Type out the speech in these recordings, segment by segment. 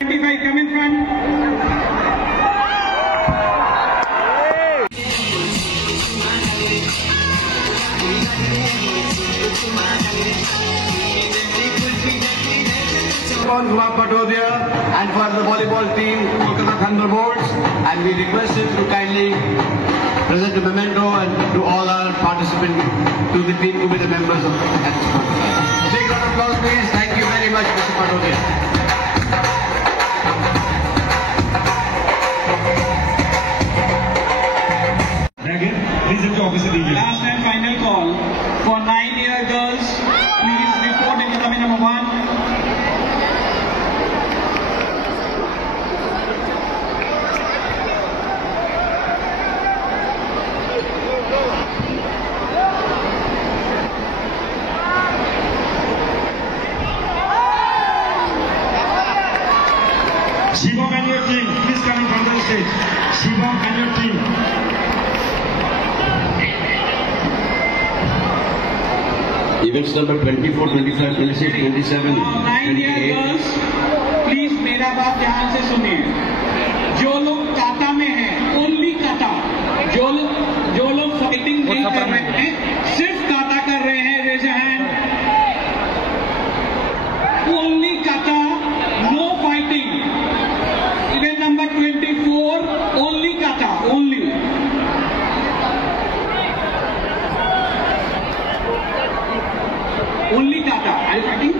25, come in front. Kumar Patodia and for the volleyball team, Kolkata Thunderbolts, and we request him to kindly present a memento and to all our participants, to the team, to be the members of the sport. Big round of applause, please. Thank you very much, Mr. Patodia. Last and final call for 9-year girls. Please report in the number 1. Shivam and your team, please come in front of the stage. Shivam and your team. Events number 24, 25, 26, 27, 9-year girls, please मेरा बात ध्यान से सुनिए. जो लोग काटा में हैं, ओनली काटा, जो लोग फाइटिंग नहीं कर रहे हैं, सिर्फ काटा कर रहे हैं, raise hand. Only kata, no fighting. Event number 24, only kata, only. Only Tata. Are you fighting?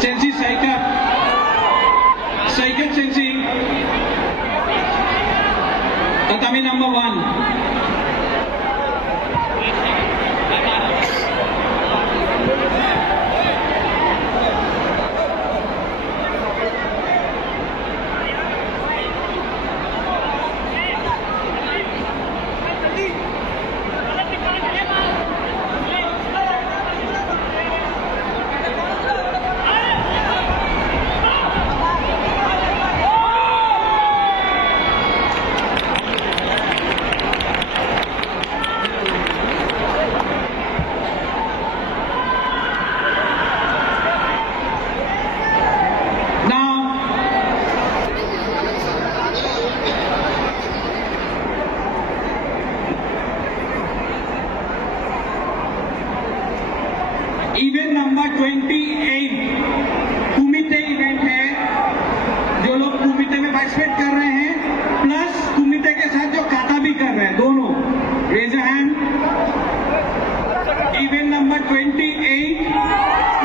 Sensi Saikat Sensi, tatami number 1. Event number 28 कुमिते event है. जो लोग कुमिते में पार्टिसिपेट कर रहे हैं प्लस कुमिते के साथ जो काटा भी कर रहे हैं, दोनों रेज हैंड. इवेंट नंबर 28,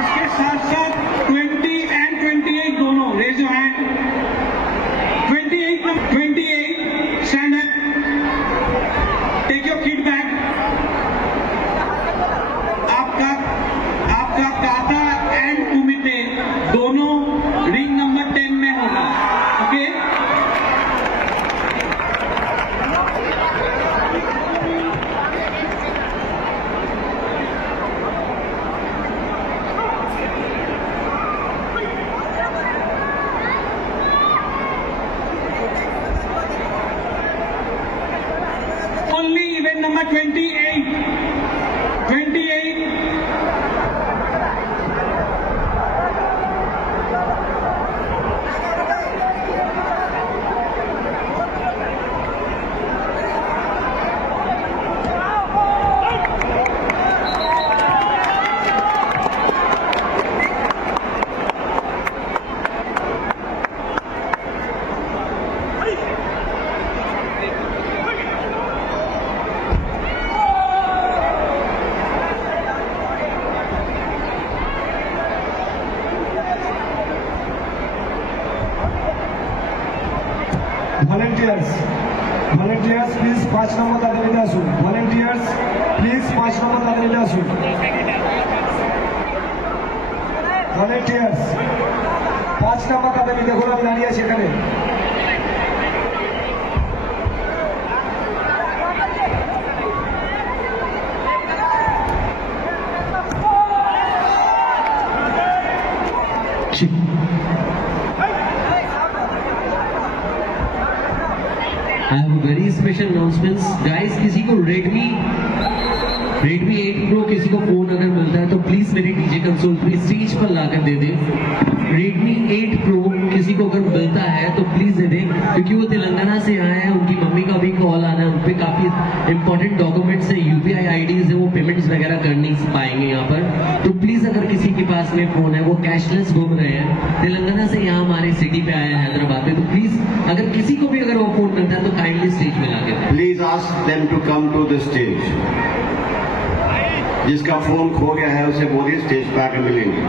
उसके साथ साथ 20 एंड 28 दोनों raise hand. 28 stand up, take your kit back. आपका काटा एंड कुमिते दोनों रिंग नंबर 10 में होगा. ओके, ভলেন্টিয়ার্স প্লিজ 5 নম্বর একাডেমিতে আসুন। ভলেন্টিয়ার্স প্লিজ 5 নম্বর একাডেমিতে আসুন। ভলেন্টিয়ার্স 5 নম্বর একাডেমি, দেখুন আমি দাঁড়িয়ে আছি এখানে। I have very special announcements, guys. किसी को Redmi 8 Pro किसी को फोन अगर मिलता है तो प्लीज मेरी डीजे कंसोल पे स्टेज पर लाकर दे दे। Redmi 8 Pro किसी को अगर मिलता है तो प्लीज दे दे, क्योंकि वो तेलंगाना से आए हैं, उनकी मम्मी का भी कॉल आना है, उन पे काफी इंपॉर्टेंट डॉक्यूमेंट्स है, UPI IDs है, वो पेमेंट्स वगैरह कर नहीं पाएंगे यहाँ पर। तो प्लीज अगर किसी के पास में फोन है, वो कैशलेस घूम रहे हैं, तेलंगाना से यहाँ हमारे सिटी पे आए हैं हैदराबाद में, तो प्लीज अगर किसी को भी अगर वो फोन मिलता है तो काइंडली स्टेज में लाके दें। Please ask them to come to the stage. जिसका फोन खो गया है उसे बोलिए स्टेज पे आकर मिलेंगे।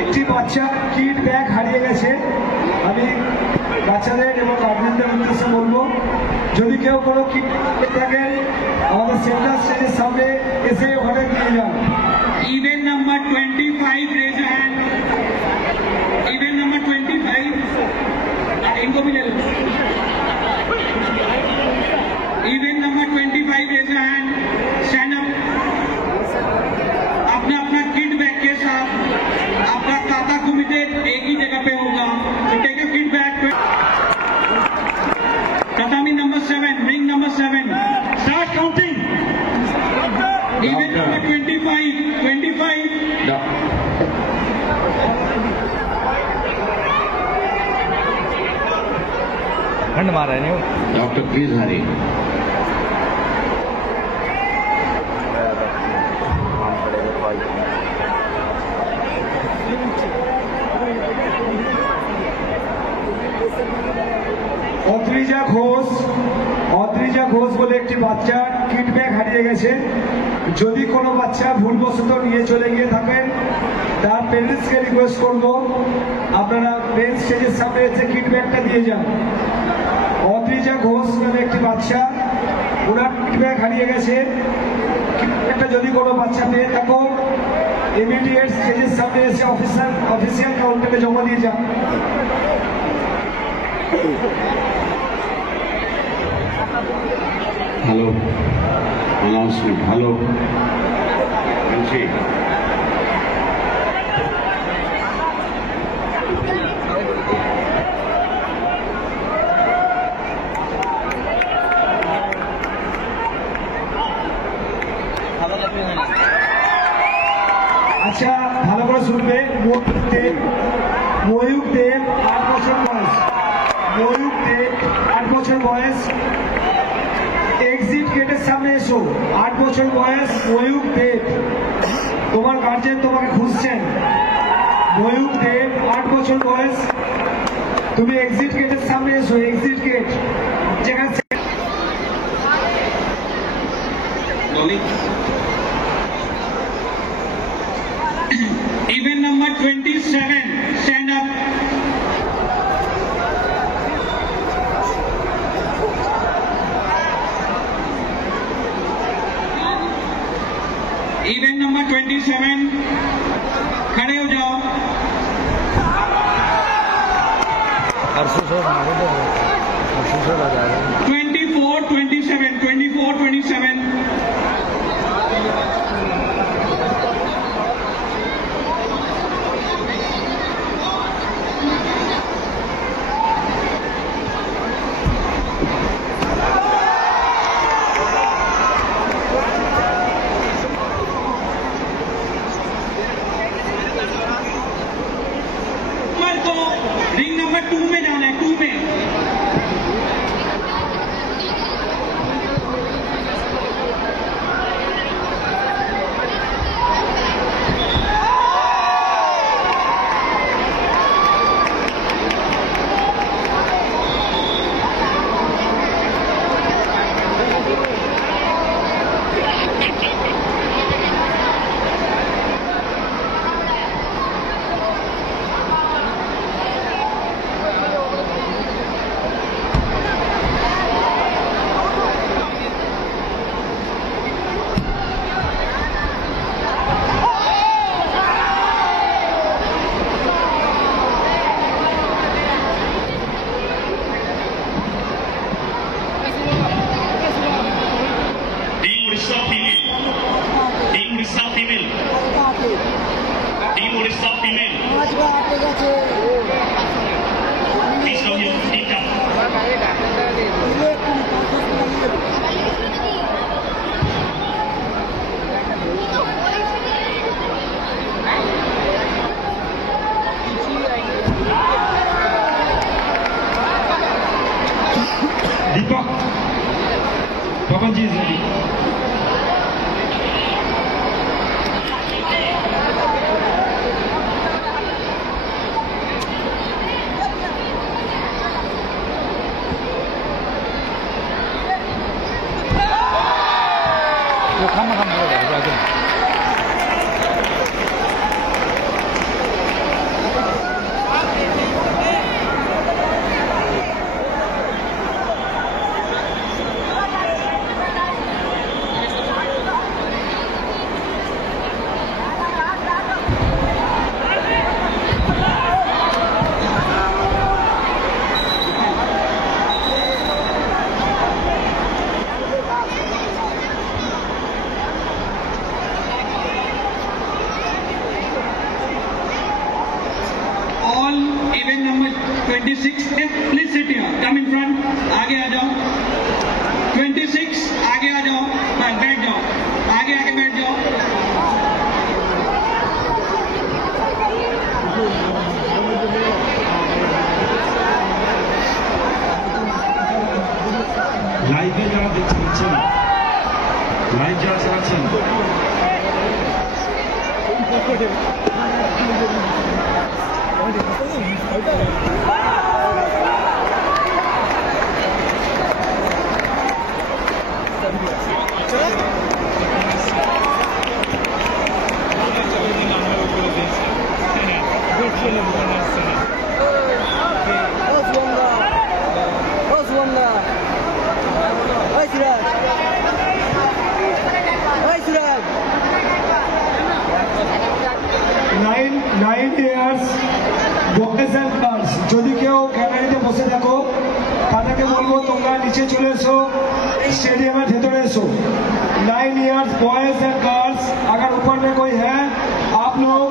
একটি বাচ্চা কিট ব্যাগ হারিয়ে গেছে। আমি বাচ্চাদের এবং গার্জিয়ানদের উদ্দেশ্যে বলবো, যদি কেউ কোনো কিট থাকে আমাদের সেন্টার স্টেজের সামনে এসে ওখানে দিয়ে যান। Event number 25, raise your hand. Event number 25. इनको भी ले लो। Event number 25, raise your hand. Stand up. अपना अपना किट बैग के साथ आपका काका कमिटेड एक ही जगह पे होगा, तो take your kit bag. Tatami number 7, ring number 7. Start counting. Event number 25. खंड मारा है नहीं डॉक्टर प्लीज हरी। অদ্রিজা ঘোষ বলে একটি বাচ্চার কিট ব্যাগ হারিয়ে গেছে। যদি কোনো বাচ্চা ভুলবশত নিয়ে চলে গিয়ে থাকেন, তার পেরেন্টসকে রিকোয়েস্ট করব আপনারা মেন স্টেজের সামনে এসে কিট ব্যাগটা দিয়ে যান। অদ্রিজা ঘোষ নামে একটি বাচ্চা, ওনার কিট ব্যাগ হারিয়ে গেছে। কিট ব্যাগটা যদি কোনো বাচ্চা পেয়ে থাকো ইমিডিয়েট স্টেজের সামনে এসে অফিসিয়াল কাউন্টারে জমা দিয়ে যান। Hello announcement. हेलो আচ্ছা ভালো করে শুনবে। ময়ূক দেব 8 বছর বয়স। ময়ূক দেব 8 বছর বয়স। এক্সিট গেটের সামনে এসো। 8 বছর বয়স ময়ূক দেব। তোমার গার্জেন তোমাকে খুঁজছেন। ময়ূক দেব 8 বছর বয়স, তুমি এক্সিট গেটের সামনে এসো। এক্সিট গেট যেখানে Event number 27, stand up. Event number 27, खड़े हो जाओ। अरसू सर 24, 27, 24, 27. रिंग नंबर 2 में जाना है, 2 में। makan dulu deh, aja. All event number 26, please sit here. Come in front. आगे आ जाओ. 26 आगे आ जाओ. बस बैठ जाओ. आगे आके बैठ जाओ. লাইভে যারা দেখছেন, লাইভ যারা চালাচ্ছেন, Nine years boys and girls যদি কেউ গ্যালারিতে বসে থাকো তাদেরকে বলবো তোমরা নিচে চলে এসো स्टेडियम भीतर एसो 9 years बॉयज एंड गर्ल्स अगर ऊपर में कोई है आप लोग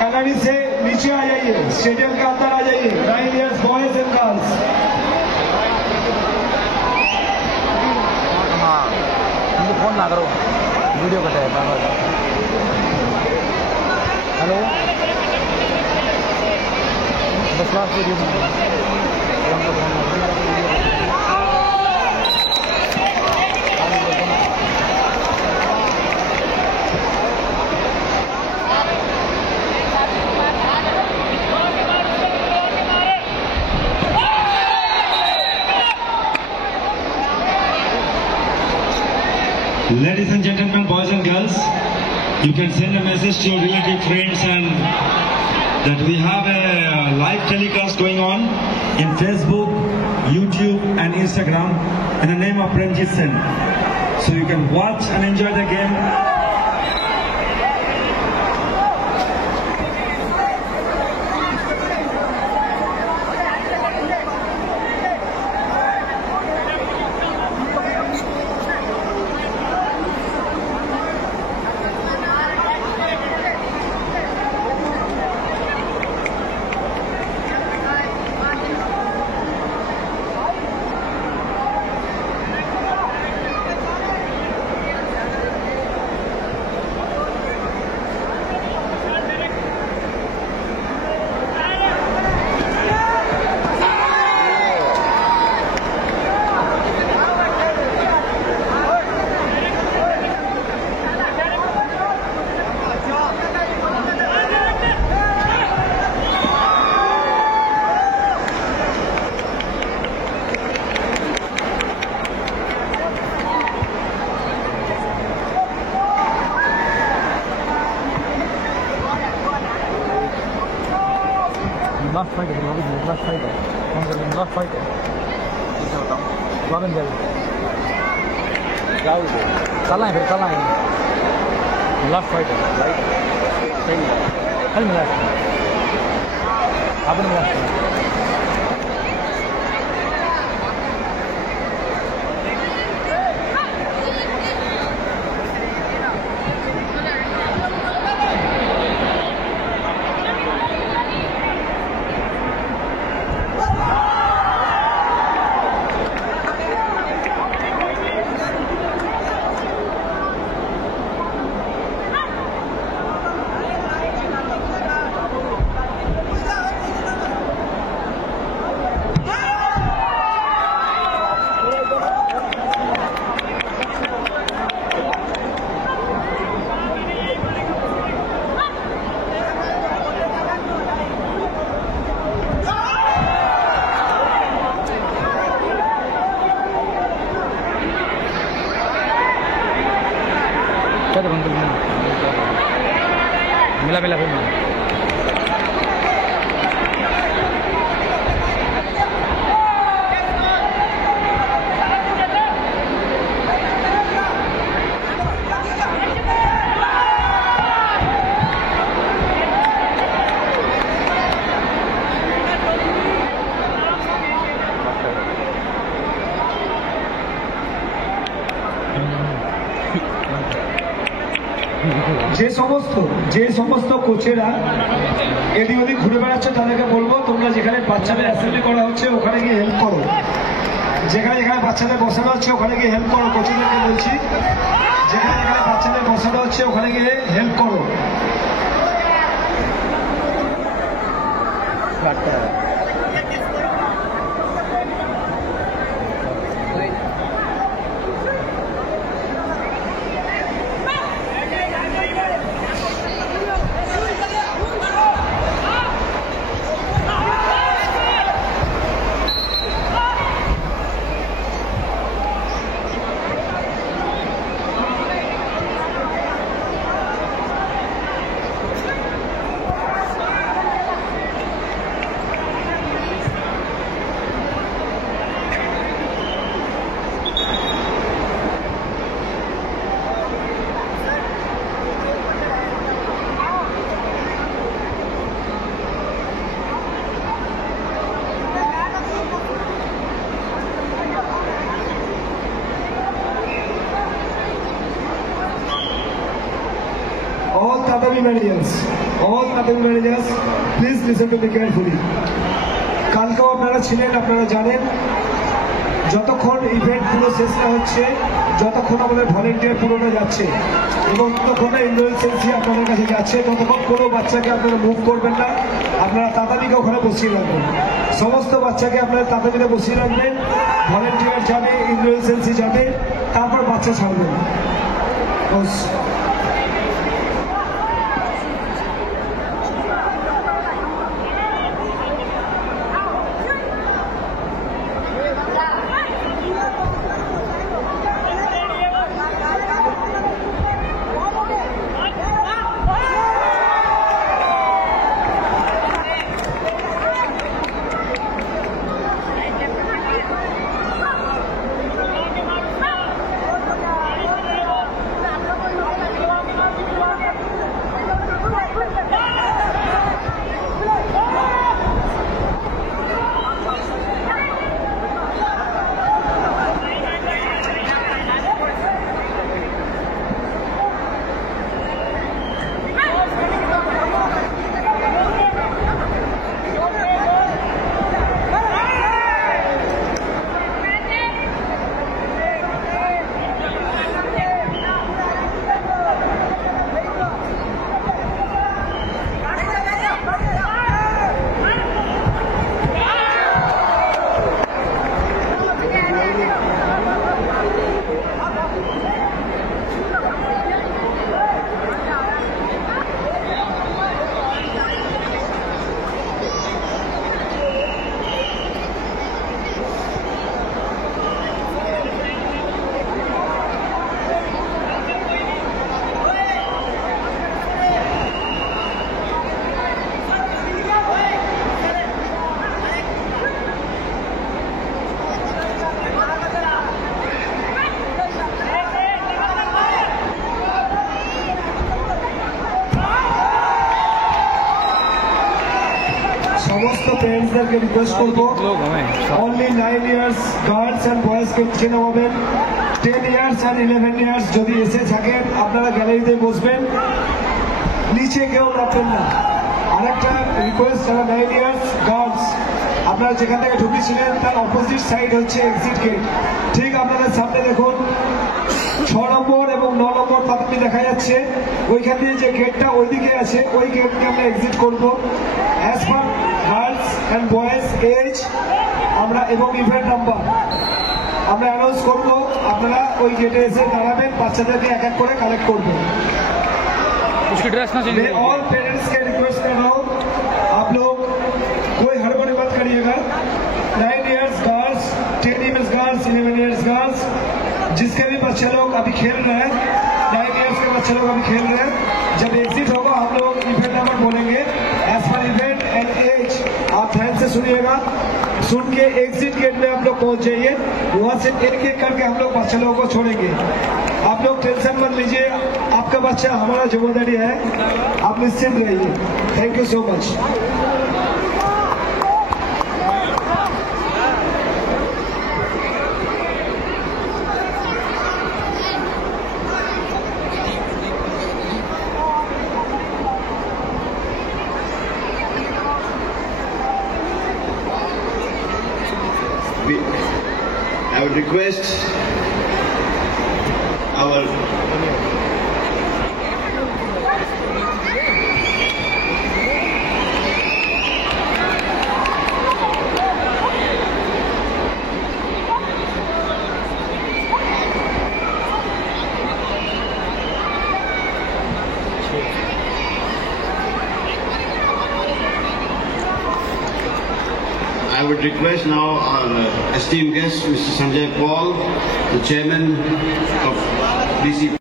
गैलरी से नीचे आ जाइए स्टेडियम के अंदर आ जाइए 9 years बॉयज एंड गर्ल्स हाँ मुझे फोन ना करो वीडियो कटे हेलो बस last video Ladies and gentlemen, boys and girls, you can send a message to your relative friends and that we have a live telecast going on in Facebook, YouTube and Instagram in the name of Premjit Sen. So you can watch and enjoy the game. Last fighter, last fighter. Last fighter. Robin Bell. कल आए फिर कल आए last fighter right हल मिला आपने मिला क्या बंद मिला मिला फिर যে সমস্ত কোচেরা এদিক ওদিক ঘুরে বেড়াচ্ছে তাদেরকে বলবো তোমরা যেখানে বাচ্চাদের অ্যাসেম্বলি করা হচ্ছে ওখানে গিয়ে হেল্প করো, যেখানে যেখানে বাচ্চাদের বসানো হচ্ছে ওখানে গিয়ে হেল্প করো। কোচেদেরকে বলছি যেখানে যেখানে বাচ্চাদের বসানো হচ্ছে ওখানে গিয়ে হেল্প করো। All Tatami managers, please listen to me carefully. কালকেও আপনারা ছিলেন, আপনারা জানেন যতক্ষণ ইভেন্ট পুরো শেষ না হচ্ছে, যতক্ষণ আমাদের ভলেন্টিয়ার পুরোটা যাচ্ছে এবং যতক্ষণ ইন্ডোলেন্সি আপনাদের কাছে যাচ্ছে ততক্ষণ কোনো বাচ্চাকে আপনারা মুভ করবেন না। আপনারা তাতামিকে ওখানে বসিয়ে রাখবেন, সমস্ত বাচ্চাকে আপনারা তাতামিতে বসিয়ে রাখবেন। ভলেন্টিয়ার যাবে, ইন্ডোলেন্সি যাবে, তারপর বাচ্চা ছাড়বেন। সমস্ত প্যারেন্টসদেরকে রিকোয়েস্ট করবো অনলি 9 ইয়ার্স গার্লস অ্যান্ড বয়েজকে নিচে নামাবেন। 10 ইয়ার্স অ্যান্ড 11 ইয়ার্স যদি এসে থাকেন আপনারা গ্যালারিতে বসবেন, নিচে কেউ নামবেন না। আরেকটা রিকোয়েস্ট, যারা 9 ইয়ার্স গার্লস আপনারা যেখান থেকে ঢুকেছিলেন তার অপোজিট সাইড হচ্ছে এক্সিট গেট, ঠিক আপনাদের সামনে দেখুন 6 নম্বর এবং 9 নম্বর তাতামি দেখা যাচ্ছে। ওইখান দিয়ে যে গেটটা ওইদিকে আছে ওই গেটকে আমরা এক্সিট করবো। As per girls and boys age আমরা এবং ইভেন্ট নাম্বার আমরা অ্যানাউন্স করবো, আপনারা ওই গেটে এসে দাঁড়াবেন, বাচ্চাদেরকে এক এক করে কালেক্ট করবেন। ऑल पेरेंट्स के रिक्वेस्ट कर रहा हूँ, आप लोग कोई हड़बड़ी मत करिएगा। 9 years girls, 10 years girls, 11 years girls, जिसके भी बच्चे लोग अभी खेल रहे हैं 9 इयर्स के बच्चे लोग हम खेल रहे हैं। जब एग्जिट होगा हम लोग इवेंट नंबर बोलेंगे, as per event and as आप ध्यान से सुनिएगा। सुन के एग्जिट गेट में आप लोग पहुंच जाइए, वहां से एक एक करके हम लोग बच्चे लोगों को छोड़ेंगे। आप लोग टेंशन मत लीजिए, आपका बच्चा हमारा जिम्मेदारी है, आप निश्चिंत रहिए। Thank you so much. I would request our I would request now our esteemed guest, Mr. Sanjay Paul, the chairman of DC.